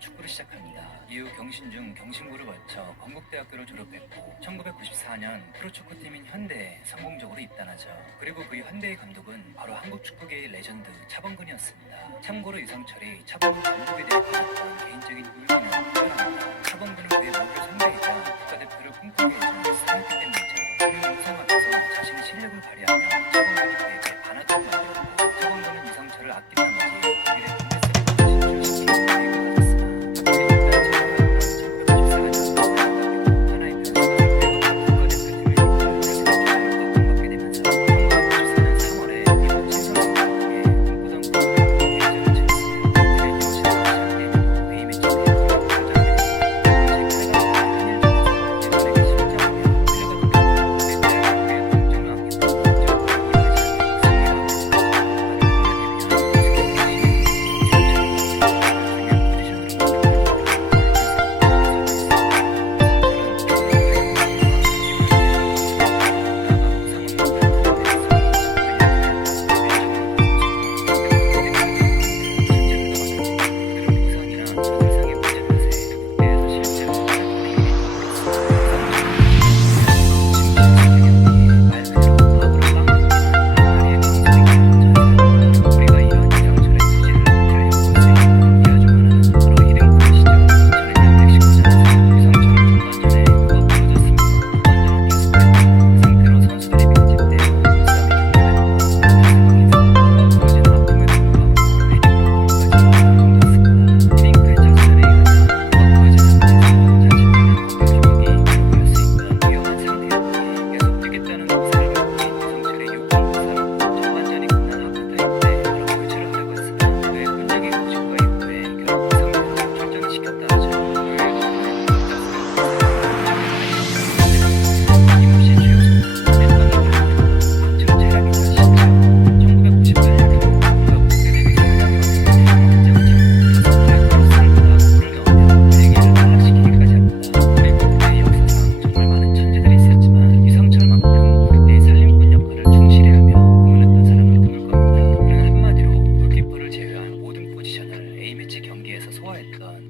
축구를 시작합니다. 이후 경신중 경신고를 거쳐 건국대학교를 졸업했고 1994년 프로축구팀인 현대에 성공적으로 입단하죠. 그리고 그 현대의 감독은 바로 한국 축구계의 레전드 차범근이었습니다. 참고로 유상철이 차범근 감독에 대해 가졌던 개인적인 의견은 특별합니다. 차범근은 그의 모두 선배이자 국가대표를 꿈꾸게 해준 스타였기 때문이죠. 그는 우상 앞에서 자신의 실력을 발휘하며 차범근이 그에게 반하점 만들었고 차범근은 유상철을 아낀 나머지 독일의 분데스리가를 진출시키고 계획을 가졌으나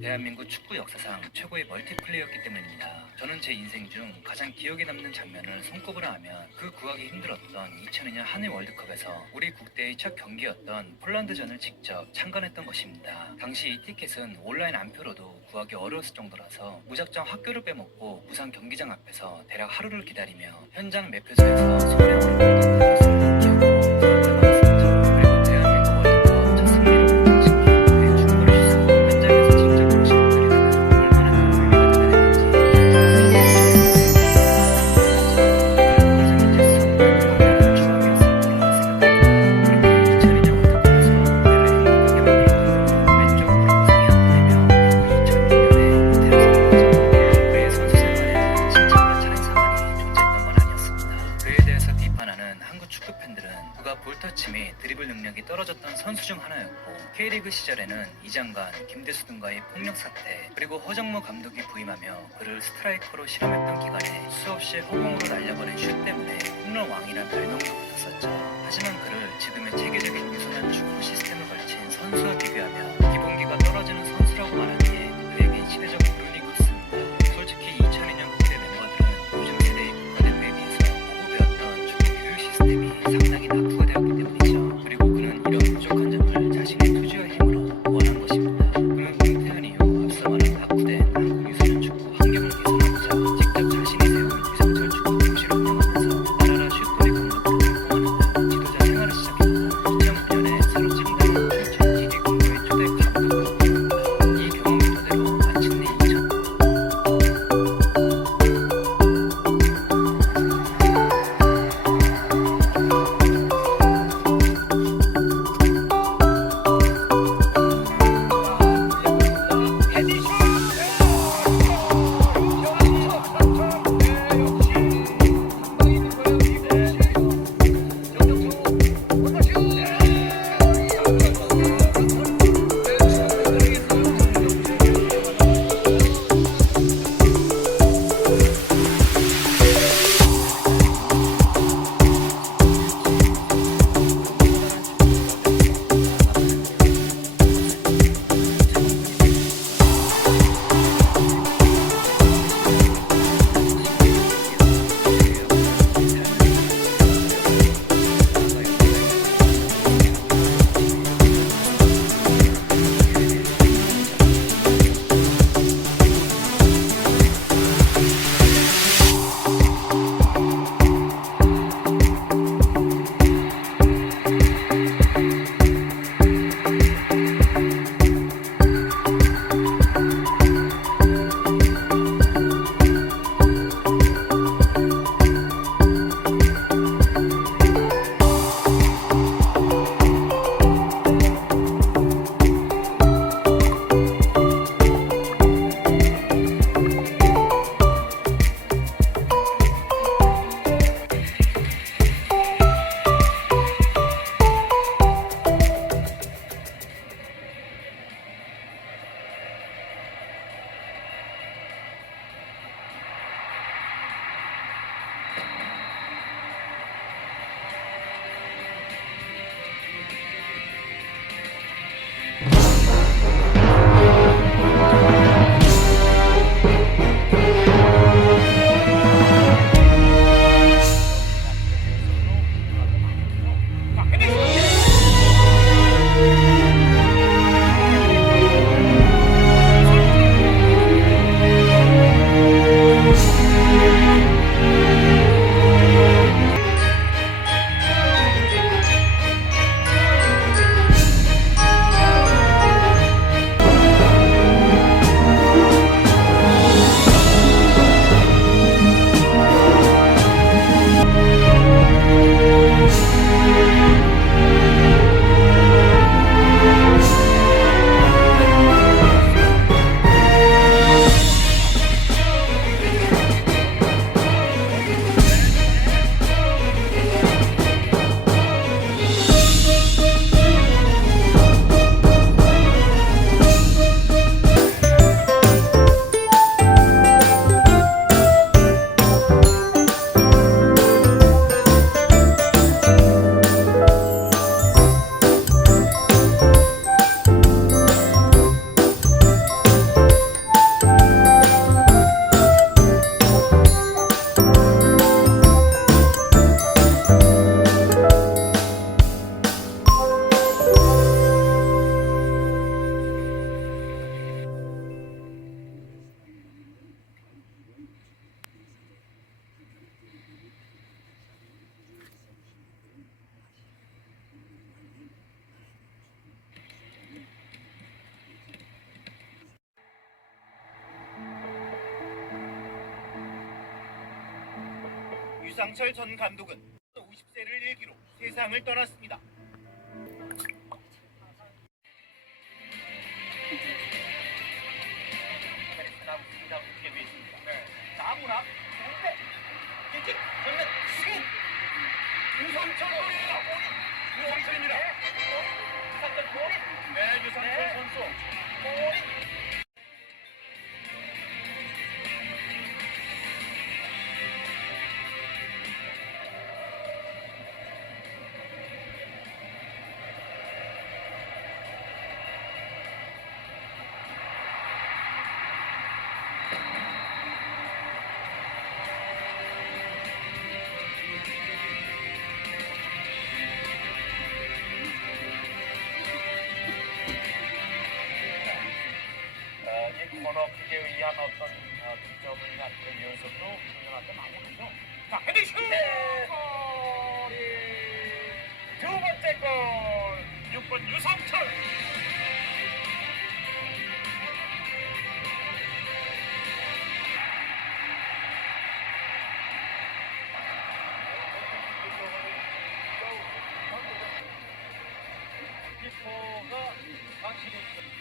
대한민국 축구 역사상 최고의 멀티플레이였기 때문입니다. 저는 제 인생 중 가장 기억에 남는 장면을 손꼽으라 하면 그 구하기 힘들었던 2002년 한일 월드컵에서 우리 국대의 첫 경기였던 폴란드전을 직접 참관했던 것입니다. 당시 이 티켓은 온라인 안표로도 구하기 어려웠을 정도라서 무작정 학교를 빼먹고 부산 경기장 앞에서 대략 하루를 기다리며 현장 매표소에서 소량으로 벌던 티켓을 기억하고 볼터치 및 드리블 능력이 떨어졌던 선수 중 하나였고 K리그 시절에는 이장관, 김대수 등과의 폭력 사태 그리고 허정모 감독이 부임하며 그를 스트라이커로 실험했던 기간에 수없이 허공으로 날려버린 슛 때문에 홈런 왕이란 별명도 붙었었죠. 하지만 그를 지금의 체계적인 유소년 축구 시스템을 걸친 선수와 비교하며 기본기가 떨어지는 선수라고 말하기에 그에겐 시대적 불운이 컸습니다. 솔직히 2002년 국대 멤버들은 요즘 세대의 국가대표에 비해서 보고 배웠던 축구 교육 시스템이 상당히 낙후가 되었기 때문이죠. 그리고 그는 이런 부족한 점을 자신의 투지와 힘으로 원한 것입니다. 그는 은퇴한 이후 앞서 말한 낙후된 한국 유소년 축구 환경을 개선하고자 직접 자신이 세운 유상철 축구 교실을 운영하면서 나라라 슛돌이 감독을 활동하는 등 지도자 생활을 시작했고 2009년에 새로 창단한 춘천 DD 공부의 초대 감독으로 부릅니다. 이 경험이 유상철 전 감독은 50세를 일기로 세상을 떠났습니다. 카리스마 우승자 붙게 되십니다. 나무나 공백 기직 정면 스윙 유상철 골입니다. 유상철 골입. 네, 유상철 선수 골입. 이 코너킥에 의한 어떤 득점을 위한 그런 연습도 중요한데 많이 하죠. 자, 헤딩슛! 골이 두 번째 골! 6번 유상철! 키퍼가 당시고 있습니다.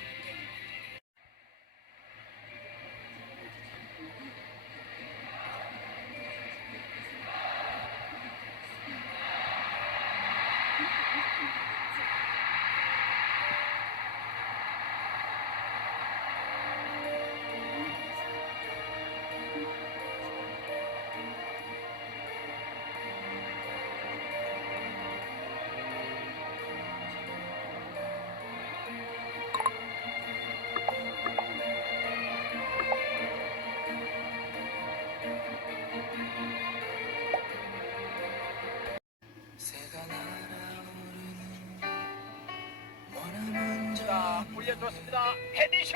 자, 올려줬습니다. 헤딩슛!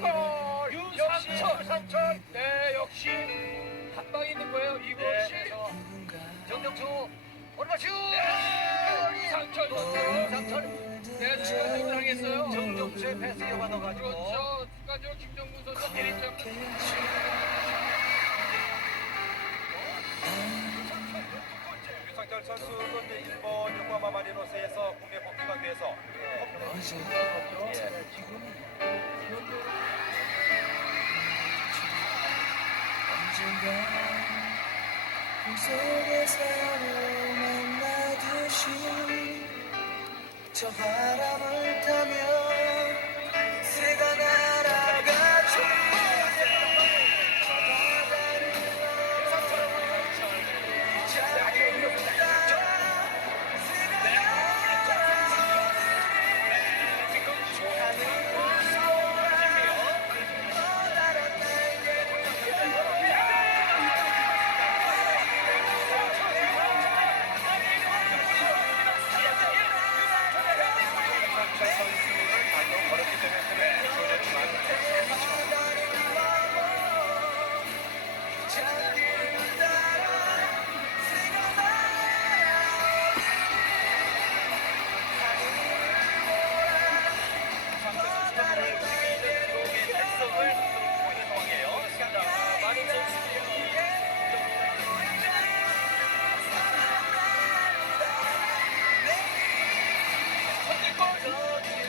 골! 유상철! 네, 역시 한 방에 있는 거예요. 이것이 정정수 오른발 슛! 유상철! 네, 추가적으로 당했어요. 정정수의 패스 이어받아가지고 그렇죠. 추가적으로 김정문 선수 때리점. 유상철 선수는 이제 일본 요코하마 마리노스에서 국내 복귀가 돼서 꿈속에서로 만나듯이 저 바람을 타며 새가 날아가지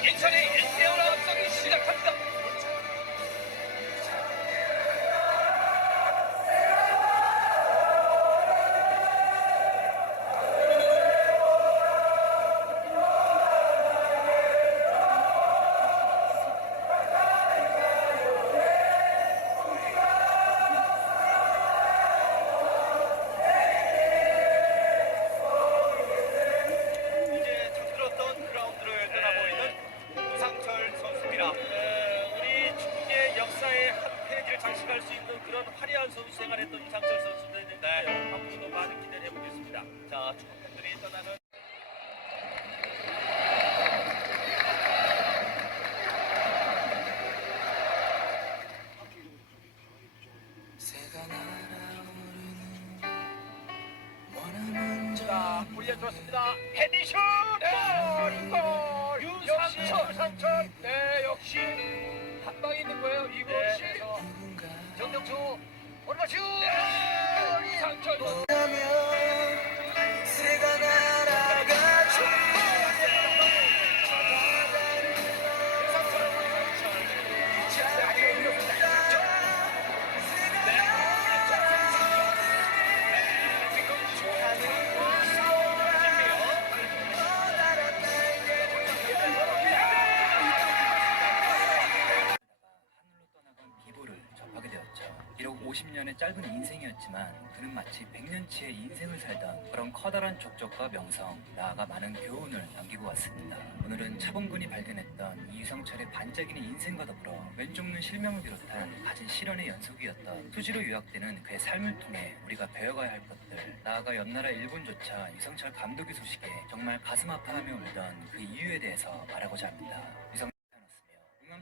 인천의 1대0 앞서기 시작합니다. 이제 잠들었던 그라운드를 떠나보이는 유상철 선수입니다. 우리 축구의 역사의 한 페이지를 장식할 수 있는 그런 화려한 선수 생활했던 유상철 선수인데요. 앞으로도 많은 기대를 해보겠습니다. 자, 축구 팬들이 떠나는 새가 날아오르는 머나먼 자, 올려줬습니다. 헤딩슛! 골! 유상철! 네, 역시 한 방에 있는 거예요. 이것이 정정수 오른발 슛! 유상철! 상철 타면 새가 날아가죠. 하늘로 떠나간 비보를 접하게 되었죠. 비록 50년의 짧은 인생이었지만 그는 마치 100년치의 인생을 살던 그런 커다란 족적과 명성, 나아가 많은 교훈을 남기고 왔습니다. 오늘은 차범근이 발견했던 이유성철의 반짝이는 인생과 더불어 왼쪽 눈 실명을 비롯한 가진 시련의 연속이었던 수지로 요약되는 그의 삶을 통해 우리가 배워가야 할 것들, 나아가 옆나라 일본조차 유성철 감독의 소식에 정말 가슴 아파하며 울던 그 이유에 대해서 말하고자 합니다.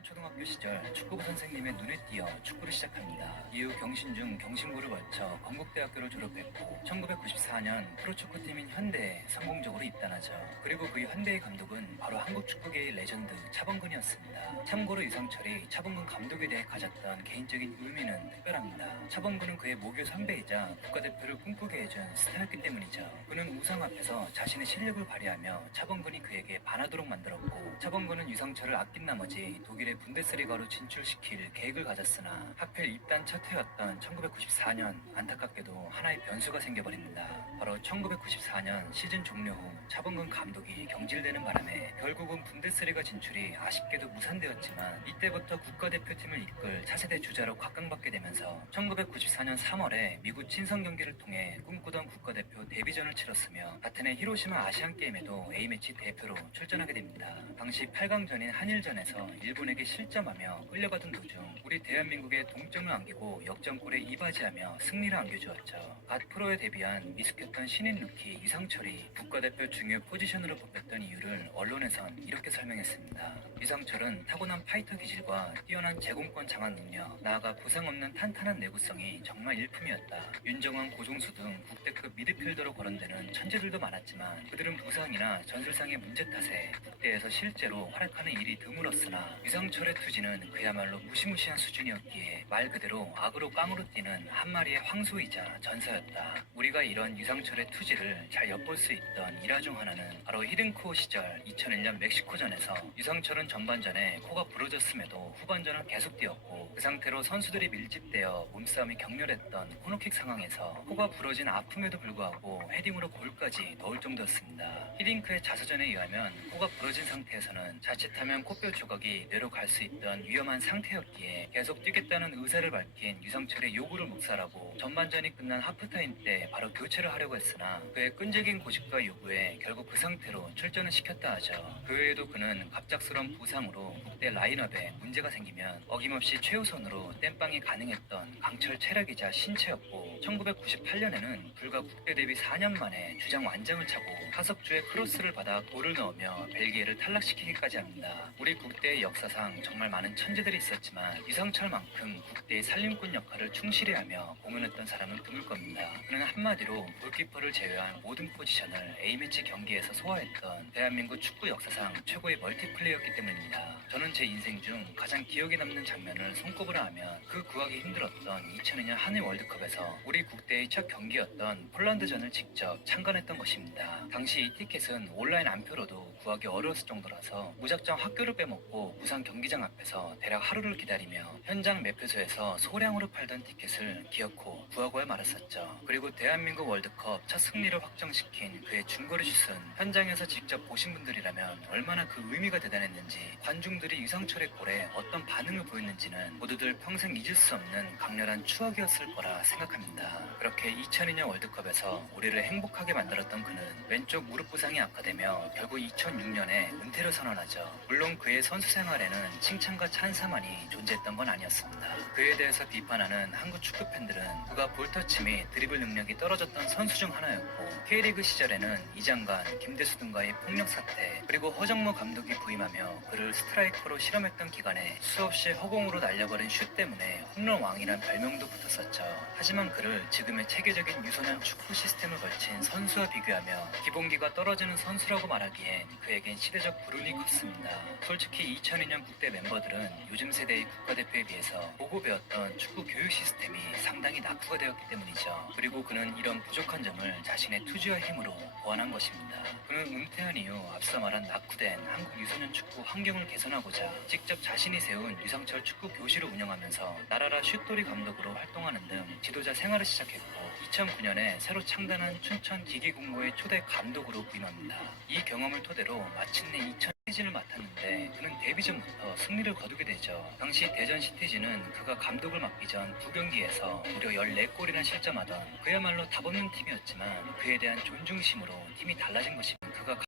초등학교 시절 축구부 선생님의 눈에 띄어 축구를 시작합니다. 이후 경신중 경신고를 거쳐 건국대학교를 졸업했고 1994년 프로축구팀인 현대에 성공적으로 입단하죠. 그리고 그 현대의 감독은 바로 한국 축구계의 레전드 차범근이었습니다. 참고로 유성철이 차범근 감독에 대해 가졌던 개인적인 의미는 특별합니다. 차범근은 그의 모교 선배이자 국가대표를 꿈꾸게 해준 스타였기 때문이죠. 그는 우상 앞에서 자신의 실력을 발휘하며 차범근이 그에게 반하도록 만들었고, 차범근은 유성철을 아낀 나머지 독일의 분데스리가로 진출시킬 계획을 가졌으나 하필 입단 첫 해였던 1994년 안타깝게도 하나의 변수가 생겨버립니다. 바로 1994년 시즌 종료 후 차범근 감독이 경질되는 바람에 결국은 분데스리가 진출이 아쉽게도 무산되었지만, 이때부터 국가대표팀을 이끌 차세대 주자로 각광받게 되면서 1994년 3월에 미국 친선 경기를 통해 꿈꾸던 국가대표 데뷔전을 치렀으며, 같은 해 히로시마 아시안게임에도 A매치 대표로 출전하게 됩니다. 당시 8강전인 한일전에서 일본에게 실점하며 끌려가던 도중 우리 대한민국에 동점을 안기고 역전골에 이바지하며 승리를 안겨주었죠. 갓 프로에 데뷔한 미숙했던 신인 루키 이상철이 국가대표 중요 포지션으로 뽑혔던 이유를 언론에선 이렇게 설명했습니다. 이상철은 타고난 파이터 기질과 뛰어난 제공권 장악 능력, 나아가 부상 없는 탄탄한 내구성이 정말 일품이었다. 윤정환, 고종수 등 국대급 미드필더로 거론되는 천재들도 많았지만 그들은 부상이나 전술상의 문제 탓에 국대에서 실제로 활약하는 일이 드물었으나, 이상철의 투지는 그야말로 무시무시한 수준이었기에 말 그대로 악으로 깡으로 뛰는 한 마리의 황소이자 전사였다. 우리가 이런 유상철의 투지를 잘 엿볼 수 있던 일화 중 하나는 바로 히든코어 시절 2001년 멕시코전에서 유상철은 전반전에 코가 부러졌음에도 후반전은 계속 뛰었고, 그 상태로 선수들이 밀집되어 몸싸움이 격렬했던 코너킥 상황에서 코가 부러진 아픔에도 불구하고 헤딩으로 골까지 넣을 정도였습니다. 히딩크의 자서전에 의하면 코가 부러진 상태에서는 자칫하면 코뼈 조각이 뇌로 갈 수 있던 위험한 상태였기에 계속 뛰겠다는 의사를 밝힌 유상철의 요구를 묵살하고 전반전이 끝난 하프타임 때 바로 교체를 하려고 했으나 그의 끈질긴 고집과 요구에 결국 그 상태로 출전을 시켰다 하죠. 그 외에도 그는 갑작스러운 부상으로 국대 라인업에 문제가 생기면 어김없이 최우선으로 땜빵이 가능했던 강철 체력이자 신체였고, 1998년에는 불과 국대 데뷔 4년 만에 주장 완장을 차고 하석주의 크로스를 받아 골을 넣으며 벨기에를 탈락시키기까지 합니다. 우리 국대의 역사상 정말 많은 천재들이 있었지만 이상철만큼 국대의 살림꾼 역할을 충실히 하며 공헌했던 사람은 드물 겁니다. 그는 한마디로 골키퍼를 제외한 모든 포지션을 A매치 경기에서 소화했던 대한민국 축구 역사상 최고의 멀티플레이였기 때문입니다. 저는 제 인생 중 가장 기억에 남는 장면을 손꼽으라 하면 그 구하기 힘들었던 2002년 한일 월드컵에서 우리 국대의 첫 경기였던 폴란드전을 직접 참관했던 것입니다. 당시 이 티켓은 온라인 안표로도 구하기 어려웠을 정도라서 무작정 학교를 빼먹고 부산 경기장 앞에서 대략 하루를 기다리며 현장 매표소에서 소량으로 팔던 티켓을 기어코 구하고야 말았었죠. 그리고 대한민국 월드컵 첫 승리를 확정시킨 그의 중거리 슛은 현장에서 직접 보신 분들이라면 얼마나 그 의미가 대단했는지, 관중들이 유상철의 골에 어떤 반응을 보였는지는 모두들 평생 잊을 수 없는 강렬한 추억이었을 거라 생각합니다. 그렇게 2002년 월드컵에서 우리를 행복하게 만들었던 그는 왼쪽 무릎 부상이 악화되며 결국 2006년에 은퇴를 선언하죠. 물론 그의 선수 생활에는 칭찬과 찬사만이 존재했던 건 아니었습니다. 그에 대해서 비판하는 한국 축구 팬들은 그가 볼터치 및 드리블 능력이 떨어졌던 선수 중 하나였고, K리그 시절에는 이장관, 김대수 등과의 폭력 사태, 그리고 허정모 감독이 부임하며 그를 스트라이커로 실험했던 기간에 수없이 허공으로 날려버린 슛 때문에 홈런 왕이란 별명도 붙었었죠. 하지만 그를 지금의 체계적인 유소년 축구 시스템을 걸친 선수와 비교하며 기본기가 떨어지는 선수라고 말하기엔 그에겐 시대적 불운이 컸습니다. 솔직히 2002년 이번 국대 멤버들은 요즘 세대의 국가대표에 비해서 보고 배웠던 축구 교육 시스템이 상당히 낙후가 되었기 때문이죠. 그리고 그는 이런 부족한 점을 자신의 투지와 힘으로 보완한 것입니다. 그는 은퇴한 이후 앞서 말한 낙후된 한국 유소년 축구 환경을 개선하고자 직접 자신이 세운 유상철 축구 교실을 운영하면서 나라라 슛돌이 감독으로 활동하는 등 지도자 생활을 시작했고 2009년에 새로 창단한 춘천 기계공고의 초대 감독으로 부임합니다. 이 경험을 토대로 마침내 2000 시티즌을 맡았는데 그는 데뷔 전부터 승리를 거두게 되죠. 당시 대전 시티즌은 그가 감독을 맡기 전 9경기에서 무려 14골이나 실점하던 그야말로 답없는 팀이었지만 그에 대한 존중심으로 팀이 달라진 것입니다. 그가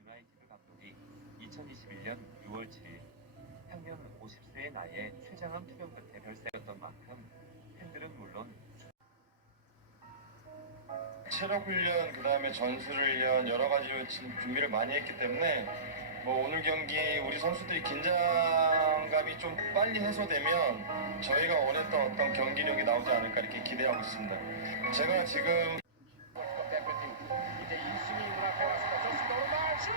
유나이티드 감독이 2021년 6월 7일 향년 50세의 나이에 췌장암 투병 끝에 별세였던 만큼 팬들은 물론 체력 훈련, 그다음에 전술 훈련 여러 가지로 준비를 많이 했기 때문에 뭐 오늘 경기 우리 선수들이 긴장감이 좀 빨리 해소되면 저희가 원했던 어떤 경기력이 나오지 않을까 이렇게 기대하고 있습니다. 제가 지금 월드컵 대표팀 이제 1순위 눈앞에 왔습니다. 좋습니다. 오른발 슛!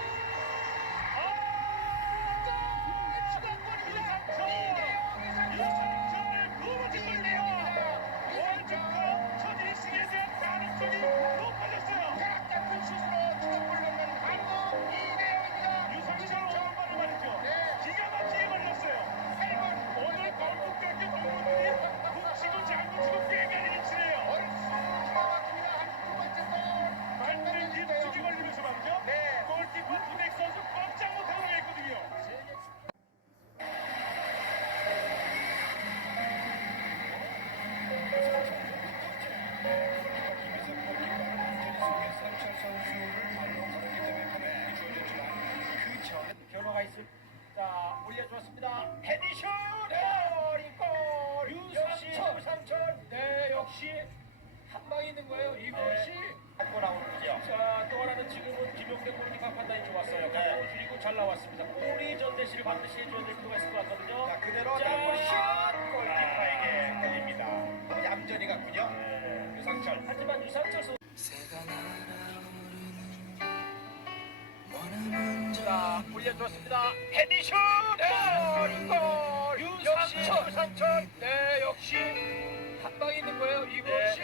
유상철 두 번째 골입니다. 월드컵 첫 1승에 대한 가능성이 높아졌어요. 각 같은 슛으로 추가골 넣는 한국 이대영입니다. 유상철 오른발을 말이죠. 기가 막히게 걸렸어요. 8번 오늘 걸국대학교 동문들이 북치고 장구치고 꽤 치네요. 기가 막힙니다. 한국 두 번째 골. 완전히 뒤쪽에 걸리면서 말이죠. 골키퍼 두백 선수 꼼짝 못하고 나갔거든요. 변화가 있을. 자, 올려주었습니다. 헤디슛! 골! 유상철! 네, 역시 한 방에 있는 거예요. 이것이 갖고 나오는군요. 자, 또 하나는 지금은 김용대 골키퍼 판단이 좋았어요. 가까워 줄이고 잘 나왔습니다. 골이 전대시를 반드시 해줘야 될 필요가 있을 것 같거든요. 자, 그대로 슛! 골키퍼에게 걸립니다. 얌전히 갔군요. 유상철. 하지만 유상철 선수. 새가 날아오르는 원하는 자, 올려주었습니다. 헤디슛! 골! 유상철! 네, 역시 한 방에 있는 거예요. 이것이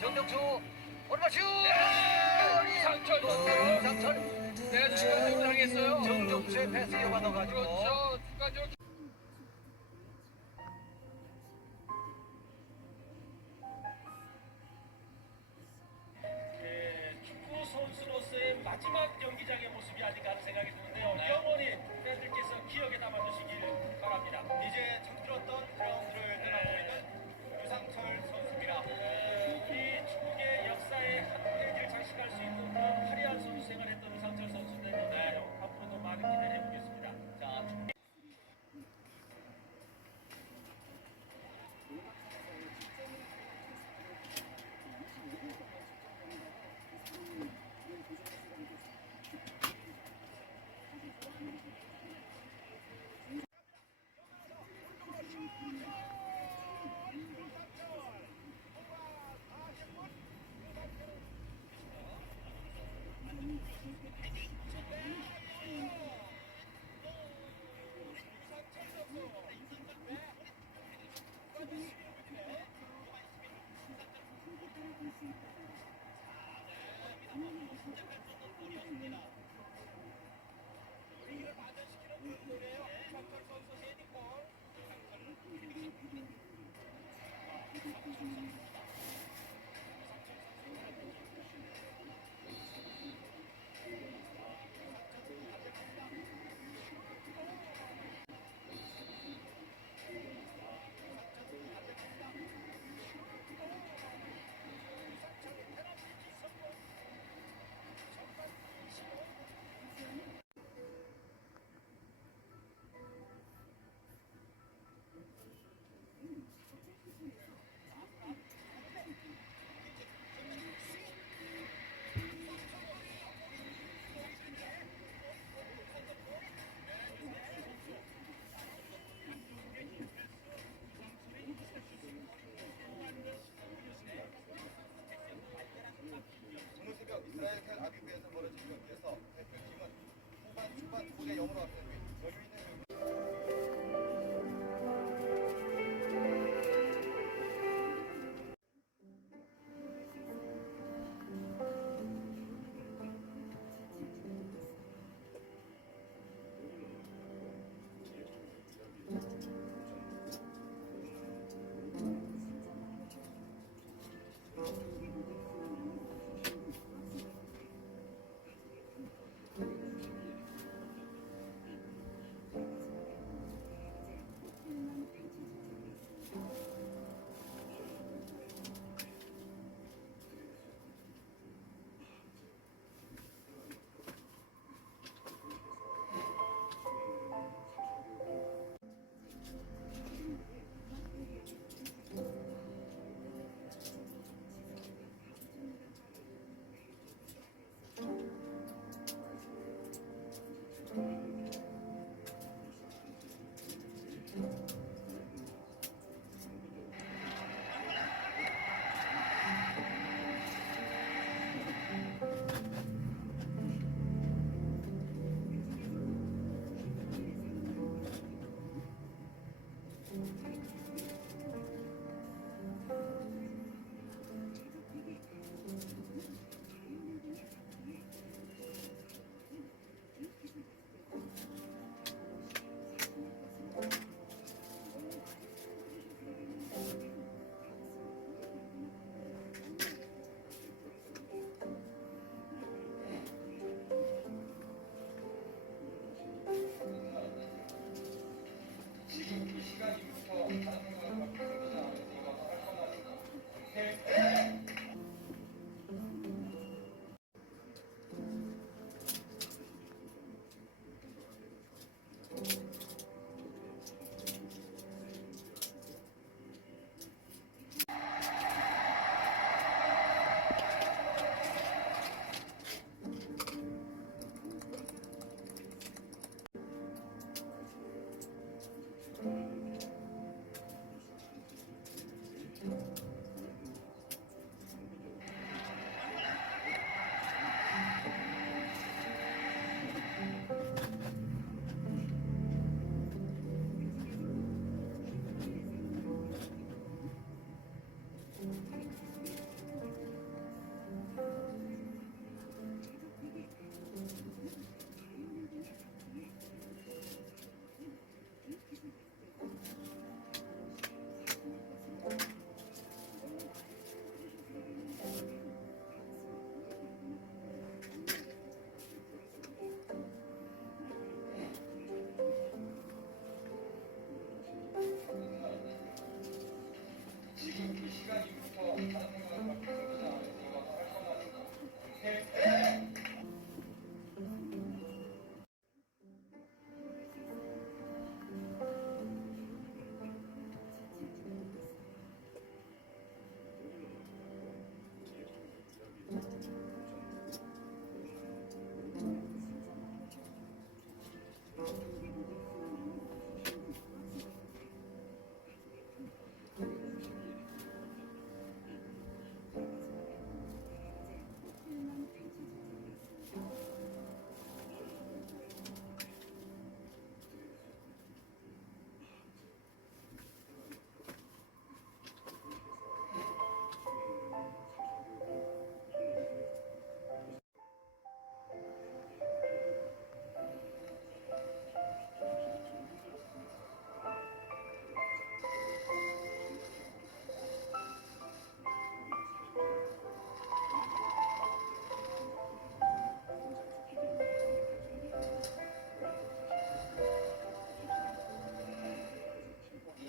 정명초 오른발 슛! 유상철! 네, 추가적으로 당했어요. 정명초의 패스 이어받아가지고. 그렇죠. 추가적으로. 축구 선수로서의 마지막 경기장의 모습이 아닌가 하는 생각이 드는데요. 영원히 팬들께서 기억에 담아두시길 바랍니다. 이제 잠들었던 그라운드를 떠나고 있는 유상철 선수입니다. 우리 축구의 역사의 한 페이지를 장식할 수 있는 그런 화려한 선수 생활했던 유상철 선수인데 앞으로도 많은 기대를 해보겠습니다. 자,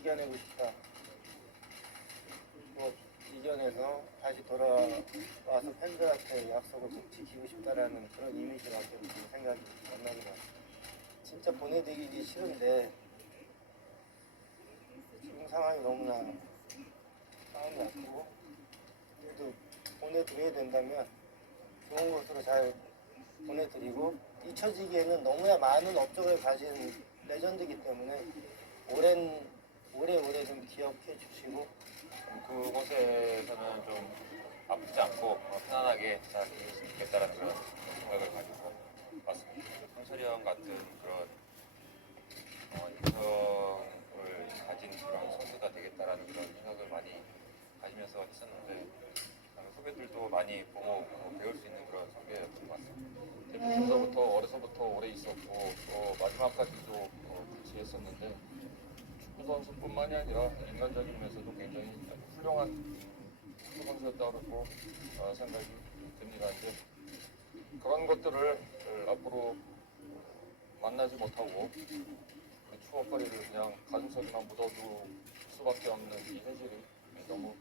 이겨내고 싶다. 뭐 이겨내서 다시 돌아와서 팬들한테 약속을 꼭 지키고 싶다라는 그런 이미지밖에 없는 생각이 안 나는 것 같아요. 진짜 보내드리기 싫은데 지금 상황이 너무나 마음이 아프고 그래도 보내드려야 된다면 좋은 곳으로 잘 보내드리고 잊혀지기에는 너무나 많은 업적을 가진 레전드이기 때문에 오래오래 좀 기억해 주시고 그곳에서는 좀 아프지 않고 편안하게 잘 지낼 수 있겠다라는 그런 생각을 가지고 왔습니다. 성철이 형 같은 그런 인성을 가진 그런 선수가 되겠다라는 그런 생각을 많이 가지면서 했었는데 후배들도 많이 보고 배울 수 있는 그런 선배였던 것 같습니다. 대표팀에서부터 어려서부터 오래 있었고 또 마지막까지도 같이 했었는데 축구 선수뿐만이 아니라 인간적인 면에서도 굉장히 훌륭한 축구 선수였다고 생각이 듭니다. 이제 그런 것들을 앞으로 만나지 못하고 그 추억거리를 그냥 가슴속에만 묻어둘 수밖에 없는 이 현실이 너무